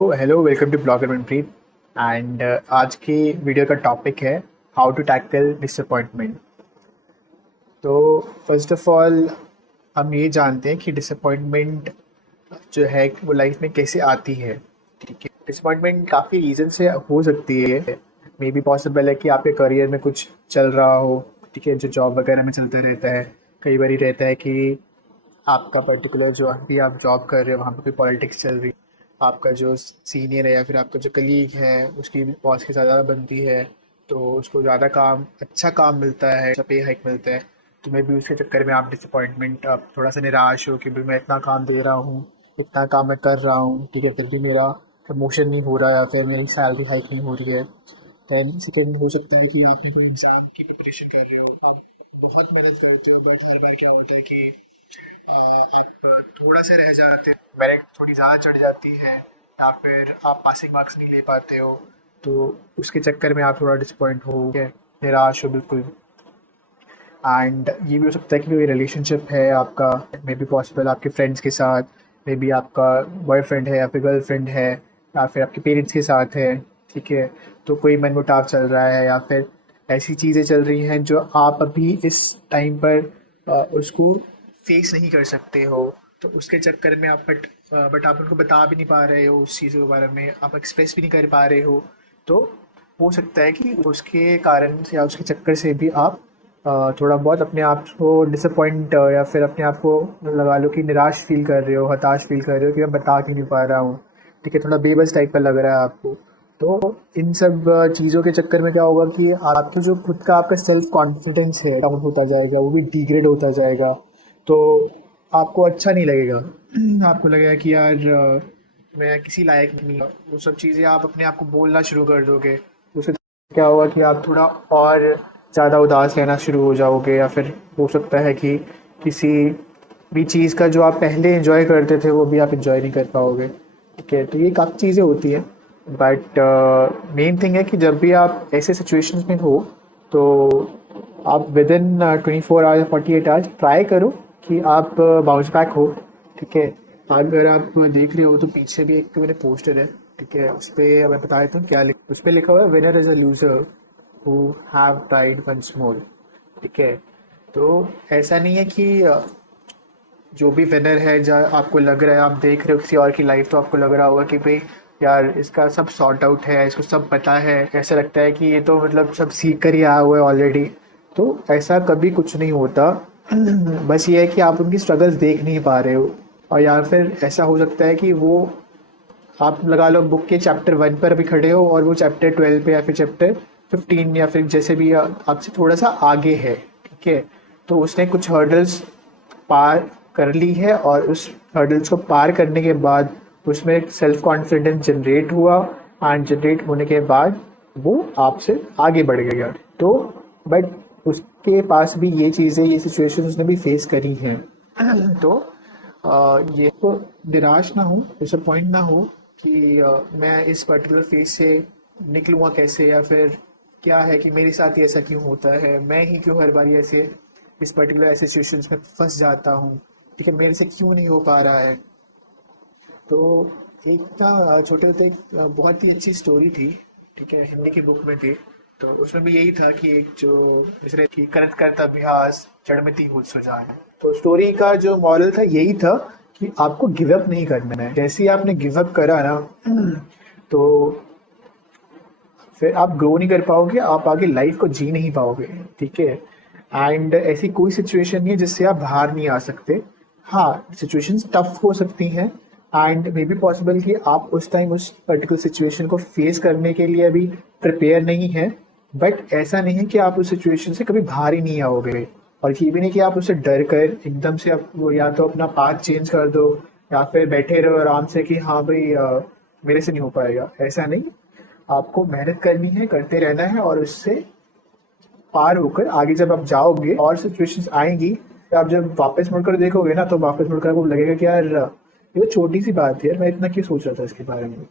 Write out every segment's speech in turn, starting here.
Hello, welcome to blogger Manpreet. And आज की video का टॉपिक है हाउ टू टैकल डिसअपॉइंटमेंट। तो फर्स्ट ऑफ ऑल हम ये जानते हैं कि डिसअपॉइंटमेंट जो है वो लाइफ में कैसे आती है। ठीक है, डिसअपॉइंटमेंट काफ़ी रीज़न से हो सकती है। मे बी पॉसिबल है कि आपके करियर में कुछ चल रहा हो, ठीक है, जो जॉब वगैरह में चलता रहता है। कई बार रहता है कि आपका पर्टिकुलर जो अभी आप जॉब कर रहे हो वहाँ पे कोई पॉलिटिक्स चल रही है। आपका जो सीनियर है या फिर आपका जो कलीग है उसकी बॉस के साथ ज़्यादा बनती है, तो उसको ज़्यादा काम, अच्छा काम मिलता है, अच्छा पे हाइक मिलता है। तो मे भी उसके चक्कर में आप डिसअपॉइंटमेंट, आप थोड़ा सा निराश हो कि भाई मैं इतना काम दे रहा हूँ, इतना काम मैं कर रहा हूँ, ठीक है, फिर भी मेरा प्रमोशन नहीं हो रहा या फिर मेरी सैलरी हाइक नहीं हो रही है। दैन सेकेंड हो सकता है कि आपने कोई एग्ज़ाम की प्रिपरेशन कर रहे हो, आप बहुत मेहनत करते हो, बट हर बार क्या होता है कि आप थोड़ा से रह जाते हो, मेरिट थोड़ी ज़्यादा चढ़ जाती है या फिर आप पासिंग मार्क्स नहीं ले पाते हो। तो उसके चक्कर में आप थोड़ा डिसपॉइंट हो गए, निराश हो बिल्कुल। एंड ये भी हो सकता है कि कोई रिलेशनशिप है आपका, मे बी पॉसिबल आपके फ्रेंड्स के साथ, मे बी आपका बॉयफ्रेंड है या फिर गर्लफ्रेंड है या फिर आपके पेरेंट्स के साथ है। ठीक है, तो कोई मनमुटाव चल रहा है या फिर ऐसी चीज़ें चल रही हैं जो आप अभी इस टाइम पर उसको फेस नहीं कर सकते हो। तो उसके चक्कर में आप बट आप उनको बता भी नहीं पा रहे हो, उस चीज़ के बारे में आप एक्सप्रेस भी नहीं कर पा रहे हो। तो हो सकता है कि उसके कारण से या उसके चक्कर से भी आप थोड़ा बहुत अपने आप को डिसअपॉइंट या फिर अपने आप को लगा लो कि निराश फील कर रहे हो, हताश फील कर रहे हो कि मैं बता क्यों नहीं पा रहा हूँ। ठीक है, थोड़ा बेबस टाइप का लग रहा है आपको। तो इन सब चीज़ों के चक्कर में क्या होगा कि आपका जो खुद का आपका सेल्फ कॉन्फिडेंस है डाउन होता जाएगा, वो भी डिग्रेड होता जाएगा। तो आपको अच्छा नहीं लगेगा। आपको लगेगा कि यार मैं किसी लायक नहीं हूँ, वो सब चीज़ें आप अपने आप को बोलना शुरू कर दोगे। उससे क्या होगा कि आप थोड़ा और ज़्यादा उदास रहना शुरू हो जाओगे, या फिर हो सकता है कि किसी भी चीज़ का जो आप पहले एंजॉय करते थे वो भी आप एंजॉय नहीं कर पाओगे। ठीक है, तो ये काफ़ी चीज़ें होती हैं। बट मेन थिंग है कि जब भी आप ऐसे सिचुएशंस में हो, तो आप with in 24 hours 48 hours try करो कि आप बाउंस बैक हो। ठीक है, अगर आप देख रहे हो तो पीछे भी एक मेरे पोस्टर है। ठीक है, उस पर मैं बता देता हूँ क्या उस पर लिखा हुआ है, winner is a loser who have tried once more. ठीक है, तो ऐसा नहीं है कि जो भी विनर है, जहाँ आपको लग रहा है, आप देख रहे हो किसी और की लाइफ, तो आपको लग रहा होगा कि भाई यार इसका सब सॉर्ट आउट है, इसको सब पता है, ऐसा लगता है कि ये तो मतलब सब सीख कर ही आया हुआ है ऑलरेडी। तो ऐसा कभी कुछ नहीं होता। बस ये है कि आप उनकी स्ट्रगल्स देख नहीं पा रहे हो। और या फिर ऐसा हो सकता है कि वो, आप लगा लो बुक के चैप्टर 1 पर भी खड़े हो और वो चैप्टर 12 पे या फिर चैप्टर 15 या फिर जैसे भी आपसे थोड़ा सा आगे है। ठीक है, तो उसने कुछ हर्डल्स पार कर ली है और उस हर्डल्स को पार करने के बाद उसमें एक सेल्फ कॉन्फिडेंस जनरेट हुआ, एंड जनरेट होने के बाद वो आपसे आगे बढ़ गया। तो बट उसके पास भी ये चीज़ें, ये सिचुएशन उसने भी फेस करी हैं। तो ये तो निराश ना हो, डिसअपॉइंट ना हो कि मैं इस पर्टिकुलर फेज से निकलूँगा कैसे, या फिर क्या है कि मेरे साथ ही ऐसा क्यों होता है, मैं ही क्यों हर बार ऐसे इस पर्टिकुलर ऐसे सिचुएशंस में फंस जाता हूँ। ठीक है, मेरे से क्यों नहीं हो पा रहा है। तो एक था छोटे होते, एक बहुत ही अच्छी स्टोरी थी। ठीक है, हिंदी की बुक में थी। तो उसमें भी यही था कि एक जो दूसरे की करत करत अभ्यास जड़मिति हुई सुजान। तो स्टोरी का जो मॉरल था यही था कि आपको गिव अप नहीं करना है। जैसे ही आपने गिव अप करा ना, तो फिर आप ग्रो नहीं कर पाओगे, आप आगे लाइफ को जी नहीं पाओगे। ठीक है, एंड ऐसी कोई सिचुएशन नहीं है जिससे आप बाहर नहीं आ सकते। हाँ, सिचुएशंस टफ हो सकती हैं, एंड मे बी पॉसिबल कि आप उस टाइम उस पर्टिकुलर सिचुएशन को फेस करने के लिए अभी प्रिपेयर नहीं है। बट ऐसा नहीं है कि आप उस सिचुएशन से कभी बाहर ही नहीं आओगे। और ये भी नहीं कि आप उससे डर कर एकदम से आप वो या तो अपना पाथ चेंज कर दो या फिर बैठे रहो आराम से कि हाँ भाई मेरे से नहीं हो पाएगा। ऐसा नहीं, आपको मेहनत करनी है, करते रहना है, और उससे पार होकर आगे जब आप जाओगे और सिचुएशंस आएंगी, तो आप जब वापस मुड़कर देखोगे ना, तो वापस मुड़कर आपको लगेगा कि यार ये तो छोटी सी बात है यार, मैं इतना क्यों सोच रहा था इसके बारे में।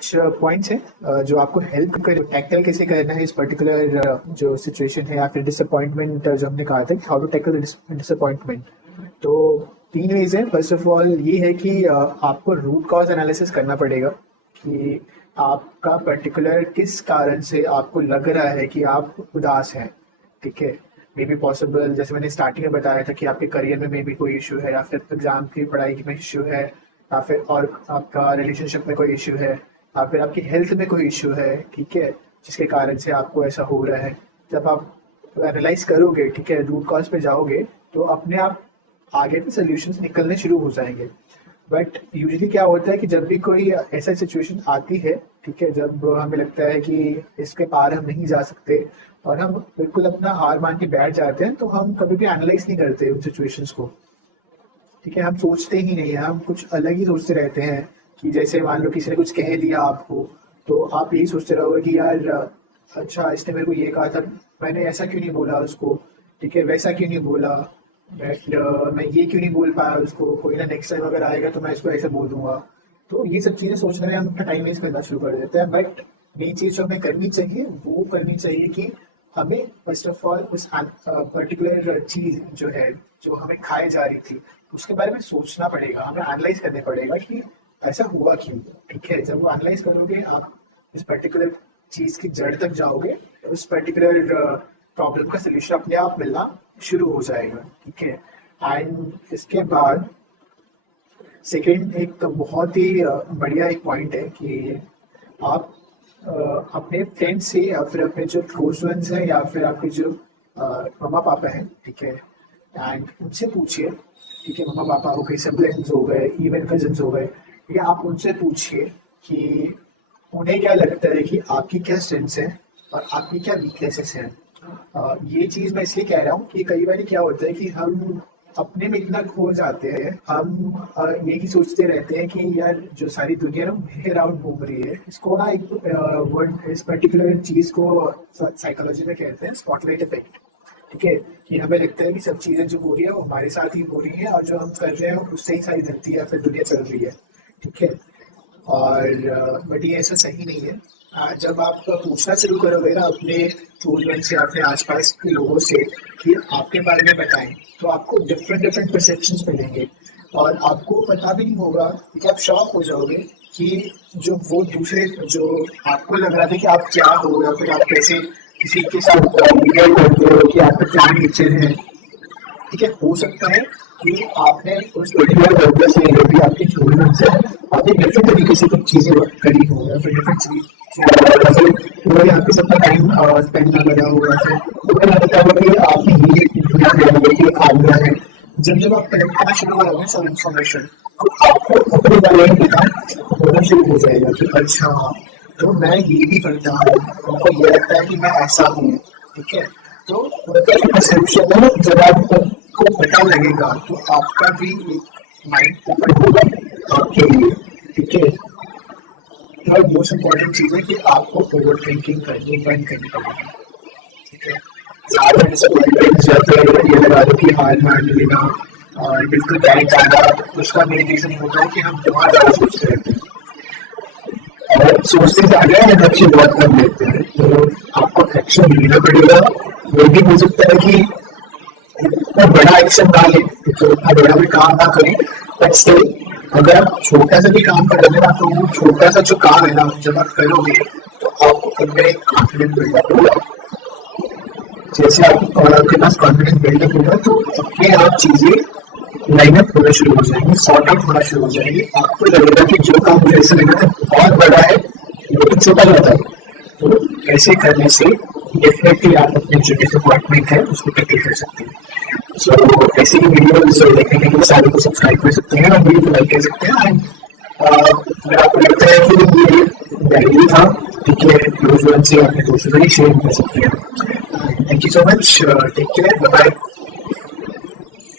कुछ पॉइंट्स हैं जो आपको हेल्प कर टैकल कैसे करना है इस पर्टिकुलर जो सिचुएशन है या फिर डिसअपॉइंटमेंट, जो हमने कहा था कि हाउ टू टैकल डिसअपॉइंटमेंट। तो 3 वेज हैं। फर्स्ट ऑफ ऑल ये है कि आपको रूट कॉज एनालिसिस करना पड़ेगा। कि आपका पर्टिकुलर किस कारण से आपको लग रहा है कि आप उदास हैं, ठीक है। मे बी पॉसिबल, जैसे मैंने स्टार्टिंग में बताया था कि आपके करियर में मे बी कोई इशू है, या फिर एग्जाम की पढ़ाई में इशू है, या फिर और आपका रिलेशनशिप में कोई इशू है, या फिर आपकी हेल्थ में कोई इशू है, ठीक है, जिसके कारण से आपको ऐसा हो रहा है। जब आप एनालाइज करोगे, ठीक है, रूट कॉज पे जाओगे, तो अपने आप आगे के सोल्यूशंस निकलने शुरू हो जाएंगे। बट यूजुअली क्या होता है कि जब भी कोई ऐसा सिचुएशन आती है, ठीक है, जब हमें लगता है कि इसके पार हम नहीं जा सकते और हम बिल्कुल अपना हार मान के बैठ जाते हैं, तो हम कभी भी एनालाइज नहीं करते उन सिचुएशंस को, ठीक है। हम सोचते ही नहीं है, हम कुछ अलग ही सोचते रहते हैं। कि जैसे मान लो किसी ने कुछ कह दिया आपको, तो आप यही सोचते रहोगे कि यार अच्छा इसने मेरे को ये कहा था, मैंने ऐसा क्यों नहीं बोला उसको, ठीक है, वैसा क्यों नहीं बोला, बट मैं ये क्यों नहीं बोल पाया उसको, कोई ना नेक्स्ट टाइम अगर आएगा तो मैं इसको ऐसे बोल दूंगा। तो ये सब चीज़ें सोचने में हम अपना टाइम वेस्ट करना शुरू कर देते हैं। बट मेन चीज़ जो हमें करनी चाहिए वो करनी चाहिए कि हमें फर्स्ट ऑफ ऑल उस पर्टिकुलर चीज़ जो है, जो हमें खाई जा रही थी, उसके बारे में सोचना पड़ेगा, हमें एनालाइज करने पड़ेगा कि ऐसा हुआ क्यों, ठीक है। जब वो एनालाइज करोगे, आप इस पर्टिकुलर चीज़ की जड़ तक जाओगे, उस पर्टिकुलर प्रॉब्लम का सोल्यूशन अपने आप मिलना शुरू हो जाएगा, ठीक है। एंड इसके बाद सेकेंड एक बहुत ही बढ़िया एक पॉइंट है कि आप अपने फ्रेंड से या फिर अपने जो क्लोज वंस हैं या फिर आपके जो मम्मा पापा हैं, ठीक है, एंड उनसे पूछिए, ठीक है, मम्मा पापा हो गए, सिबलिंग्स हो गए, इवन कजन्स हो गए, ठीक है, आप उनसे पूछिए कि उन्हें क्या लगता है कि आपकी क्या स्ट्रेंथ्स हैं और आपकी क्या वीकनेसेस हैं। ये चीज़ मैं इसलिए कह रहा हूँ कि कई बार क्या होता है कि हम अपने में इतना खो जाते हैं, हम यही सोचते रहते हैं कि यार जो सारी दुनिया ना मेरे अराउंड घूम रही है। इसको ना एक वर्ड, इस पर्टिकुलर चीज़ को साइकोलॉजी में कहते हैं स्पॉटलाइट इफेक्ट, ठीक है। कि हमें लगता है कि सब चीज़ें जो हो रही है वो हमारे साथ ही हो रही है और जो हम कर रहे हैं उससे ही सारी धरती या फिर दुनिया चल रही है, ठीक है। और बट ये ऐसा सही नहीं है। जब आप पूछना शुरू करोगे ना अपने क्लोज से, अपने आसपास के लोगों से कि आपके बारे में बताएं, तो आपको डिफरेंट डिफरेंट परसेप्शंस मिलेंगे और आपको पता भी नहीं होगा कि आप शॉक हो जाओगे कि जो वो दूसरे, जो आपको लग रहा था कि आप क्या हो या फिर आप कैसे किसी के साथ बिहेव करते हो, कि आपका क्या नेचर है, ठीक है। हो सकता है कि आपने उस पर्टिकुलर वजह से जो भी आपके चोरी से आपने डिफरेंट तरीके से कुछ चीज़ें करी हो या फिर डिफरेंट चीज़ आपके सबका टाइम स्पेंड ना करा होगा, फिर मुझे लगता है कि आपकी ही दुनिया में कि आगे है। जब आप कलेक्ट करना शुरू करोगे सब इन्फॉर्मेशन, तो आपको अपने बारे में पता होना शुरू हो जाएगा कि अच्छा तो मैं ये भी करता हूँ, उनको ये लगता है कि मैं ऐसा हूँ, ठीक है। तो उनका जो परसेप्शन है, जब आपको पता लगेगा तो आपका भी माइंड ओपन होगा आपके लिए, ठीक है। और मोस्ट इम्पोर्टेंट चीज़ है कि आपको ओवर थिंकिंग करनी बंद करनी पड़ेगी, ठीक है। ज़्यादा डिसअपॉइंटमेंट या फिर ये लगा लो कि हार मान लेना और बिल्कुल टाइम ज़्यादा, उसका मेन रीज़न होता है कि हम बहुत ज़्यादा सोचते रहते हैं और सोचते ज़्यादा है, एक्शन बहुत कम लेते हैं। तो आपको एक्शन लेना पड़ेगा। ये भी हो सकता है कि इतना बड़ा एक्शन ना ले, तो इतना बड़ा भी काम ना करें, बट स्टिल अगर आप छोटा सा भी काम करोगे ना, तो वो छोटा सा जो काम है ना, जब आप करोगे तो आपको खुद में कॉन्फिडेंस बिल्डअप होगा। जैसे आपके पास कॉन्फिडेंस बिल्डअप होगा तो अपने आप चीजें लाइनअप होना शुरू हो जाएंगी, सॉर्ट आउट होना शुरू हो जाएंगी। आपको लगेगा कि जो काम मुझे ऐसा लग रहा है बहुत बड़ा है, वो तो छोटा जाता है। तो ऐसे करने से डेफिनेटली आप अपने जो डिसअपॉइंटमेंट है उसको टैकल कर सकते हैं। सो ऐसे ही वीडियोस देखने के लिए चैनल को सब्सक्राइब कर सकते हैं और वीडियो को लाइक कर सकते हैं। एंड अगर आपको लगता है कि ये वैल्यू था, ठीक है, क्लोज वन से अपने दोस्तों से शेयर कर सकते हैं। Thank you so much, take care, bye bye.